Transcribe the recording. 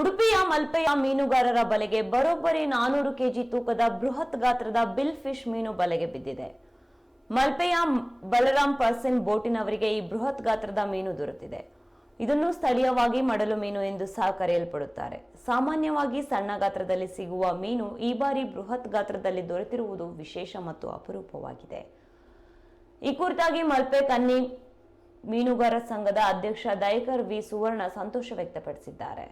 ಉಡುಪಿಯ ಮಲ್ಪೆಯ ಮೀನುಗಾರರ ಬಲೆಗೆ ಬರೋಬ್ಬರಿ 400 ಕೆಜಿ ತೂಕದ ಬೃಹತ್ ಗಾತ್ರದ ಬಿಲ್ ಫಿಶ್ ಮೀನು ಬಲೆಗೆ ಬಿದ್ದಿದೆ. ಮಲ್ಪೆಯ ಬಲರಾಮ್ ಪರ್ಸನ್ ಬೋಟಿನವರಿಗೆ ಈ ಬೃಹತ್ ಗಾತ್ರದ ಮೀನು ದೊರೆತಿದೆ. ಇದನ್ನು ಸ್ಥಳೀಯವಾಗಿ ಮಡಲು ಮೀನು ಎಂದು ಸಹ ಕರೆಯಲ್ಪಡುತ್ತಾರೆ. ಸಾಮಾನ್ಯವಾಗಿ ಸಣ್ಣ ಗಾತ್ರದಲ್ಲಿ ಸಿಗುವ ಮೀನು ಈ ಬಾರಿ ಬೃಹತ್ ಗಾತ್ರದಲ್ಲಿ ದೊರೆತಿರುವುದು ವಿಶೇಷ ಮತ್ತು ಅಪರೂಪವಾಗಿದೆ. ಈ ಕುರಿತಾಗಿ ಮಲ್ಪೆ ಕನ್ನಿ ಮೀನುಗಾರ ಸಂಘದ ಅಧ್ಯಕ್ಷ ದೈಕರ್ ವಿ ಸುವರ್ಣ ಸಂತೋಷ ವ್ಯಕ್ತಪಡಿಸಿದ್ದಾರೆ.